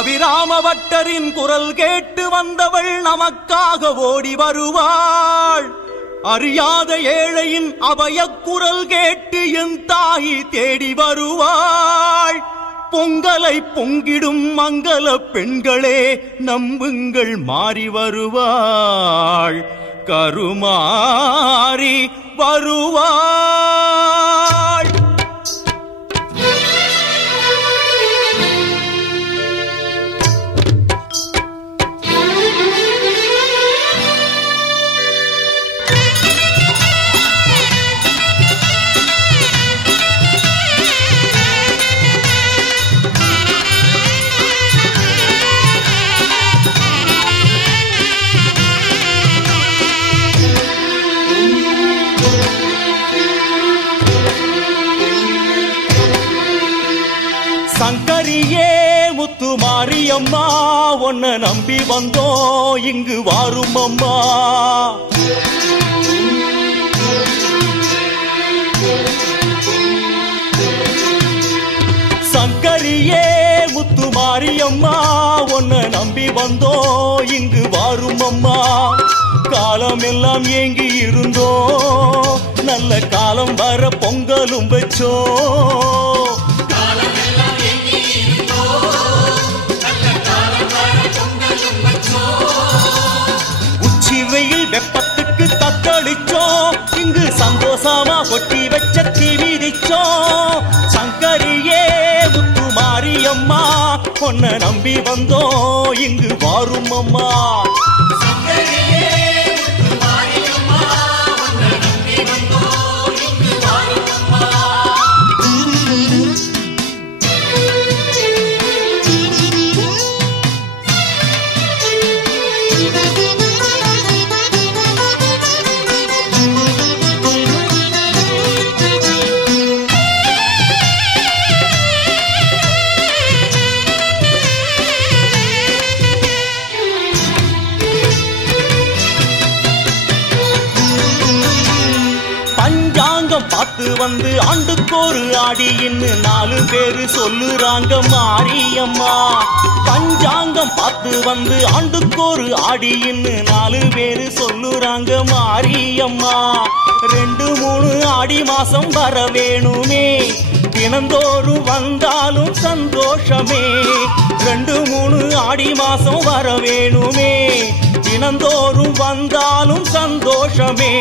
அபிராம பட்டரின் குரல் கேட்டு வந்தவள் நமக்காக ஓடி வருவாள். அறியாத ஏழையின் அபயக்குரல் கேட்டு என் தாய் தேடி வருவாள். பொங்கலை பொங்கிடும் மங்கள பெண்களே நம்புங்கள் மாறி வருவாள். கருமாறி வருவாள். சங்கரியே முத்து மாரியம்மா உன்னை நம்பி வந்தோம் இங்கு வாரும் அம்மா. சங்கரியே முத்து மாரியம்மா உன்னை நம்பி வந்தோம் இங்கு வாரும் அம்மா. காலம் எல்லாம் ஏங்கி இருந்தோம் நல்ல காலம் வர பொங்கலும் வச்சோம். வெயில் வெப்பத்துக்கு தத்தளிச்சோம் இங்கு சந்தோஷமா கொட்டி வச்ச தீ விதிச்சோம். சங்கரியே முத்து மாரியம்மா உன்னை நம்பி வந்தோம் இங்கு வாரும் அம்மா. பார்த்து வந்து ஆண்டுக்கோரு ஆடின்னு 4 பேரு சொல்லுறாங்க மாரியம்மா. பஞ்சாங்கம் பார்த்து வந்து ஆண்டுக்கோரு ஆடின்னு 4 பேரு சொல்லுறாங்க மாரியம்மா. 2-3 ஆடி மாசம் வர வேணுமே தினந்தோறும் வந்தாலும் சந்தோஷமே. 2-3 ஆடி மாசம் வர வேணுமே தினந்தோறும் வந்தாலும் சந்தோஷமே.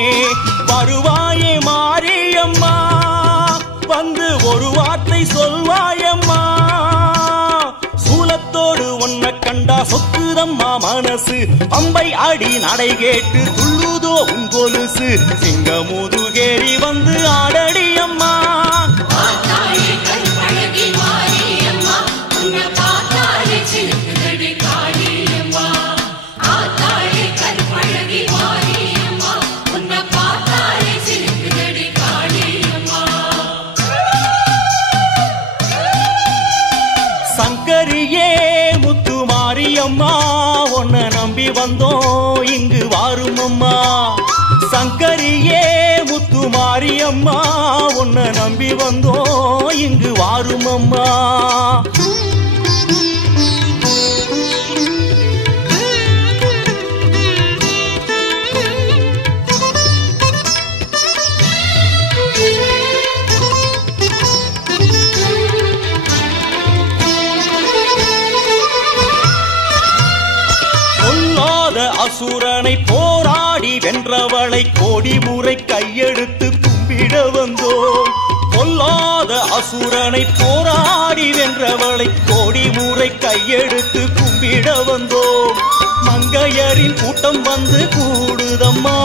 வருவாயே மாரியம்மா வந்து ஒரு வார்த்தை சொல்வாயம்மா. சூலத்தோடு உன்னை கண்டா சொக்குதம்மா மனசு. அம்பை அடி நடை கேட்டு துள்ளுதோ உங்கொலுசு. சிங்கமுதுகேறி வந்து ஆடடியம்மா. சங்கரியே முத்து மாரியம்மா உன்னை நம்பி வந்தோம் இங்கு வாரும் அம்மா. சங்கரியே முத்து மாரியம்மா உன்னை நம்பி வந்தோம் இங்கு வாரும் அம்மா. அசுரனை போராடி வென்றவளை கோடி முறை கையெடுத்து கும்பிட வந்தோம். பொல்லாத அசுரனை போராடி வென்றவளை கோடி முறை கையெடுத்து கும்பிட வந்தோம். மங்கையரின் கூட்டம் வந்து கூடுதம்மா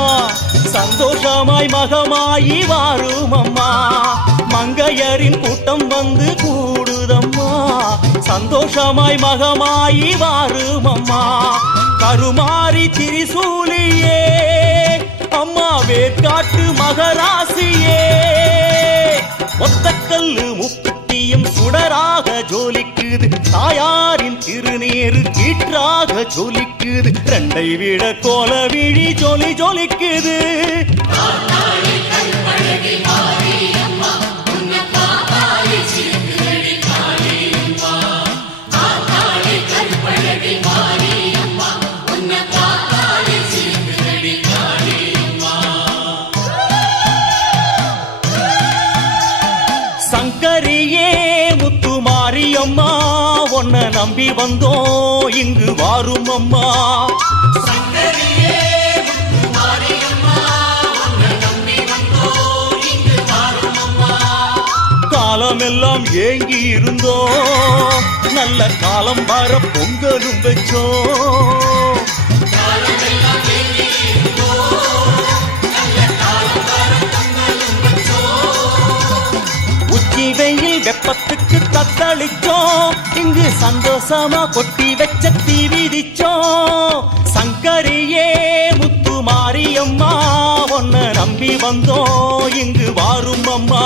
சந்தோஷமாய் மகமாயி வாரும் அம்மா. மங்கையரின் கூட்டம் வந்து கூடுதம்மா சந்தோஷமாய் மகமாயி வாரும் அம்மா. கருமாரி திரிசூலியே அம்மா வேற்காட்டு மகராசியே. ஒத்தக்கல்லு முக்குத்தியும் சுடராக ஜோலிக்குது. தாயாரின் திருநீரு கீற்றாக ஜொலிக்குது. 2 விட கோல விழி ஜொலி ஜொலிக்குது. உன்னை நம்பி வந்தோம் இங்கு வாரும் அம்மா. காலமெல்லாம் ஏங்கி இருந்தோம் நல்ல காலம் வர பொங்கலும் வச்சோம். உச்சி வெயில் வெப்பத்துக்கு தத்தளிச்சோம் இங்கு சந்தோஷமா கொட்டி வச்ச தீ விதிச்சோம். சங்கரியே முத்து மாரியம்மா உன்னை நம்பி வந்தோம் இங்கு வாரும் அம்மா.